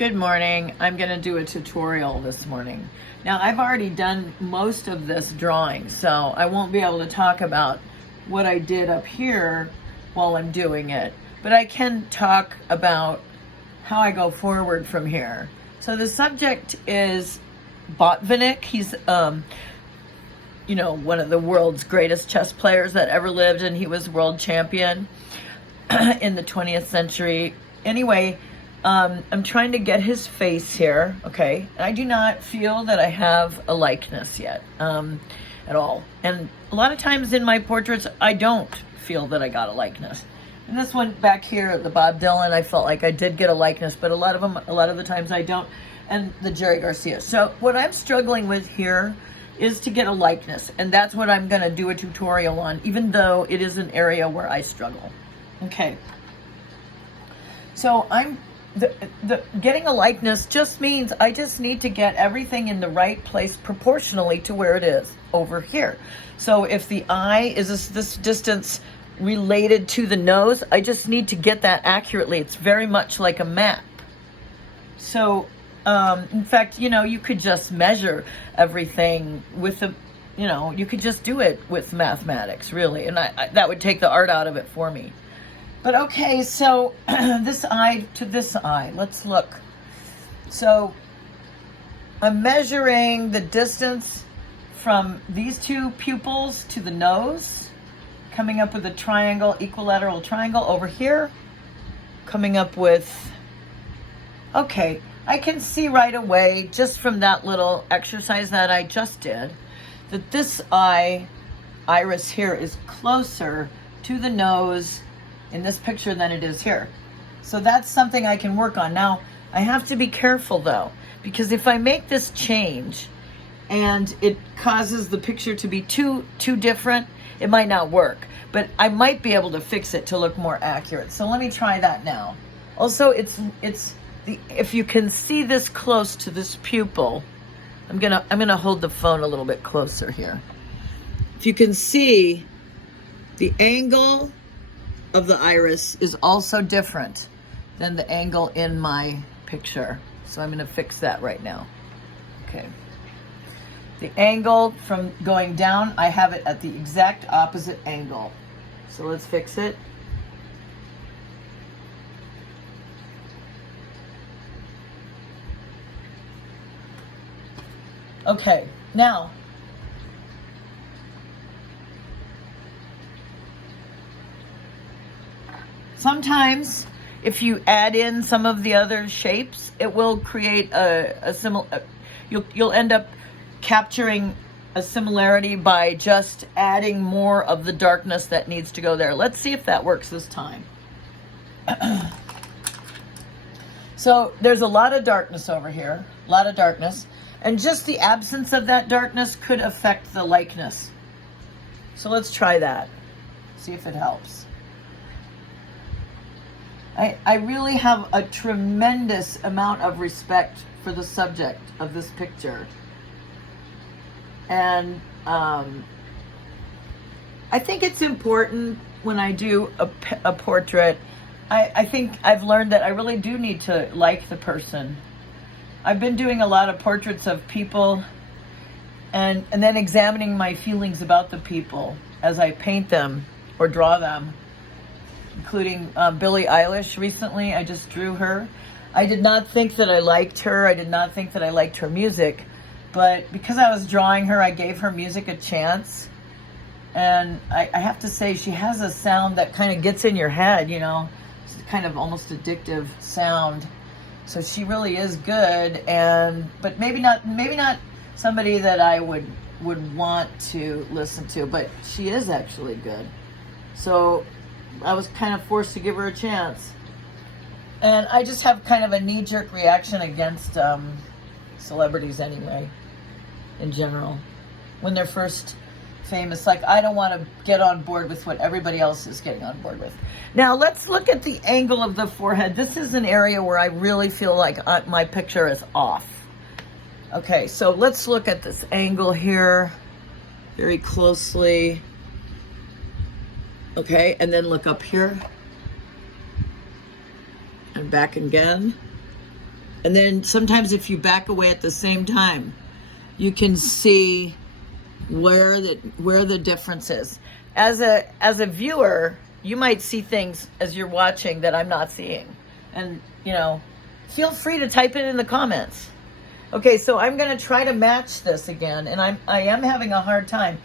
Good morning. I'm going to do a tutorial this morning. Now, I've already done most of this drawing, so I won't be able to talk about what I did up here while I'm doing it, but I can talk about how I go forward from here. So the subject is Botvinnik. He's, one of the world's greatest chess players that ever lived, and he was world champion in the 20th century. Anyway, I'm trying to get his face here, okay? I do not feel that I have a likeness yet, at all. And a lot of times in my portraits, I don't feel that I got a likeness. And this one back here, the Bob Dylan, I felt like I did get a likeness, but a lot of the times I don't. And the Jerry Garcia. So what I'm struggling with here is to get a likeness, and that's what I'm gonna do a tutorial on, even though it is an area where I struggle. Okay. So the getting a likeness just means I just need to get everything in the right place proportionally to where it is over here. So if the eye is this distance related to the nose, I just need to get that accurately. It's very much like a map. So in fact, you could just measure everything with you could just do it with mathematics, really, and that would take the art out of it for me. But okay, so this eye to this eye, let's look. So I'm measuring the distance from these two pupils to the nose, coming up with a triangle, equilateral triangle over here, coming up with, okay, I can see right away, just from that little exercise that I just did, that this iris here is closer to the nose in this picture than it is here. So that's something I can work on. Now, I have to be careful though, because if I make this change and it causes the picture to be too different, it might not work, but I might be able to fix it to look more accurate. So let me try that now. Also, if you can see this close to this pupil, I'm gonna hold the phone a little bit closer here. If you can see, the angle of the iris is also different than the angle in my picture. So I'm gonna fix that right now. Okay. The angle from going down, I have it at the exact opposite angle. So let's fix it. Okay, now, sometimes if you add in some of the other shapes, it will create a similar, you'll end up capturing a similarity by just adding more of the darkness that needs to go there. Let's see if that works this time. So there's a lot of darkness over here, a lot of darkness. And just the absence of that darkness could affect the likeness. So let's try that. See if it helps. I really have a tremendous amount of respect for the subject of this picture. And I think it's important when I do a portrait. I think I've learned that I really do need to like the person. I've been doing a lot of portraits of people and then examining my feelings about the people as I paint them or draw them, including Billie Eilish recently. I just drew her. I did not think that I liked her. I did not think that I liked her music, but because I was drawing her, I gave her music a chance. And I have to say, she has a sound that kind of gets in your head, It's kind of almost addictive sound. So she really is good, but maybe not somebody that I would want to listen to, but she is actually good. So I was kind of forced to give her a chance. And I just have kind of a knee-jerk reaction against celebrities anyway, in general. When they're first famous, like, I don't want to get on board with what everybody else is getting on board with. Now let's look at the angle of the forehead. This is an area where I really feel like my picture is off. Okay, so let's look at this angle here very closely. Okay, and then look up here and back again. And then sometimes if you back away at the same time, you can see where the difference is. As a viewer, you might see things as you're watching that I'm not seeing. And, you know, feel free to type it in the comments. Okay, so I'm going to try to match this again, and I am having a hard time.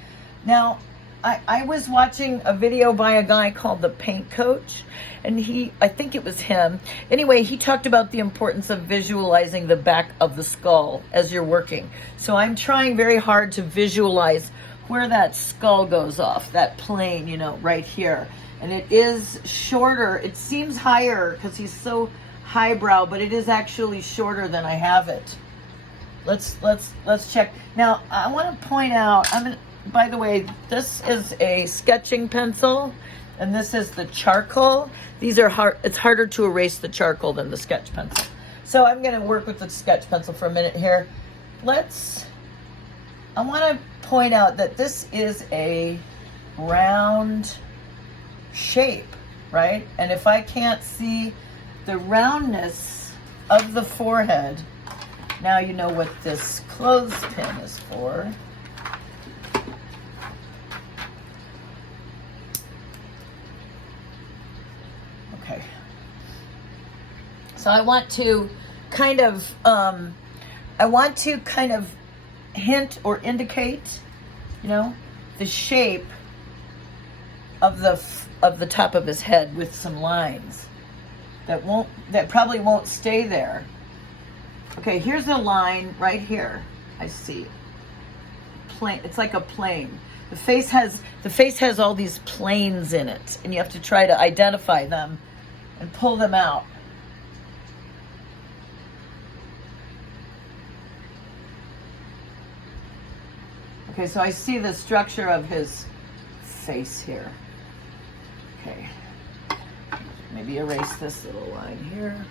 Now, I was watching a video by a guy called the Paint Coach, and I think it was him. Anyway, he talked about the importance of visualizing the back of the skull as you're working. So I'm trying very hard to visualize where that skull goes off, that plane, you know, right here. And it is shorter. It seems higher because he's so highbrow, but it is actually shorter than I have it. Let's check. Now, I want to point out, by the way, this is a sketching pencil, and this is the charcoal. These are hard. It's harder to erase the charcoal than the sketch pencil. So I'm going to work with the sketch pencil for a minute here. I want to point out that this is a round shape, right? And if I can't see the roundness of the forehead, now you know what this clothespin is for. Okay. So I want to kind of hint or indicate, you know, the shape of the top of his head with some lines that probably won't stay there. Okay, here's a line right here. I see. Plane. It's like a plane. The face has all these planes in it, and you have to try to identify them and pull them out. Okay, so I see the structure of his face here. Okay. Maybe erase this little line here.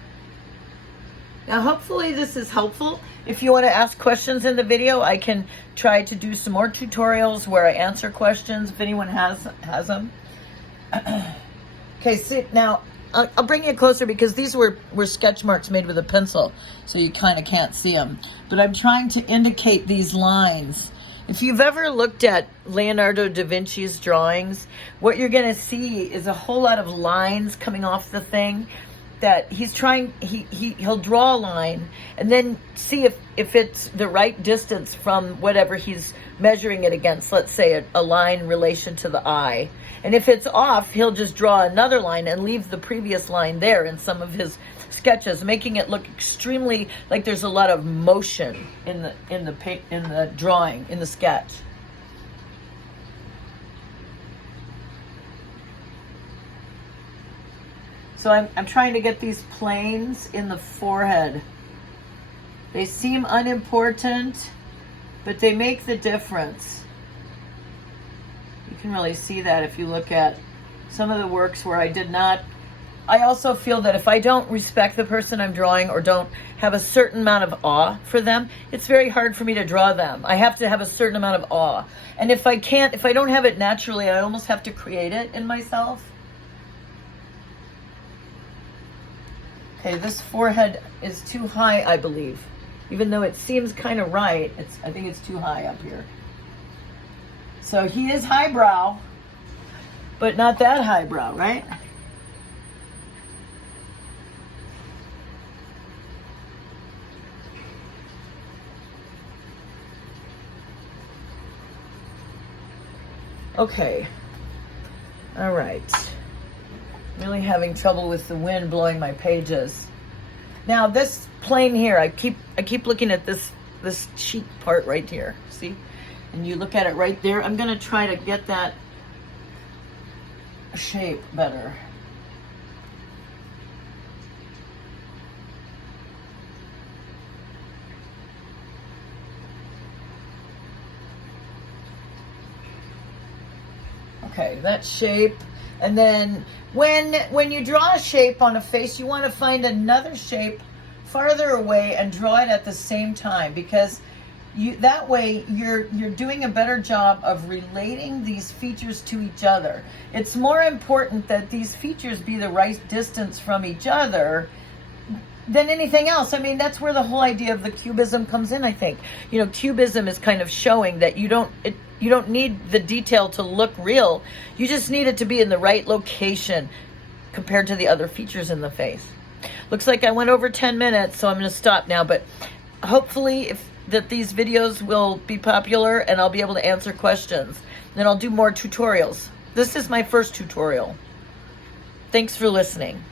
Now, hopefully this is helpful. If you want to ask questions in the video, I can try to do some more tutorials where I answer questions if anyone has them. Okay, see, now I'll bring you closer because these were sketch marks made with a pencil, so you kind of can't see them. But I'm trying to indicate these lines. If you've ever looked at Leonardo da Vinci's drawings, what you're going to see is a whole lot of lines coming off the thing. That he's trying, he'll draw a line and then see if it's the right distance from whatever he's measuring it against. Let's say a line in relation to the eye. And if it's off, he'll just draw another line and leave the previous line there in some of his sketches, making it look extremely like there's a lot of motion in the drawing, in the sketch. So I'm trying to get these planes in the forehead. They seem unimportant, but they make the difference. You can really see that if you look at some of the works where I did not. I also feel that if I don't respect the person I'm drawing or don't have a certain amount of awe for them, it's very hard for me to draw them. I have to have a certain amount of awe. And if I don't have it naturally, I almost have to create it in myself. Okay, this forehead is too high, I believe. Even though it seems kind of right, I think it's too high up here. So he is highbrow, but not that highbrow, right? Okay. All right. Really having trouble with the wind blowing my pages. Now this plane here, I keep looking at this sheet part right here. See? And you look at it right there. I'm gonna try to get that shape better. Okay, that shape. And then when you draw a shape on a face, you want to find another shape farther away and draw it at the same time, because that way you're doing a better job of relating these features to each other. It's more important that these features be the right distance from each other than anything else. I mean, that's where the whole idea of the cubism comes in, I think. You know, cubism is kind of showing that you don't need the detail to look real. You just need it to be in the right location compared to the other features in the face. Looks like I went over 10 minutes, so I'm going to stop now, but hopefully that these videos will be popular and I'll be able to answer questions. Then I'll do more tutorials. This is my first tutorial. Thanks for listening.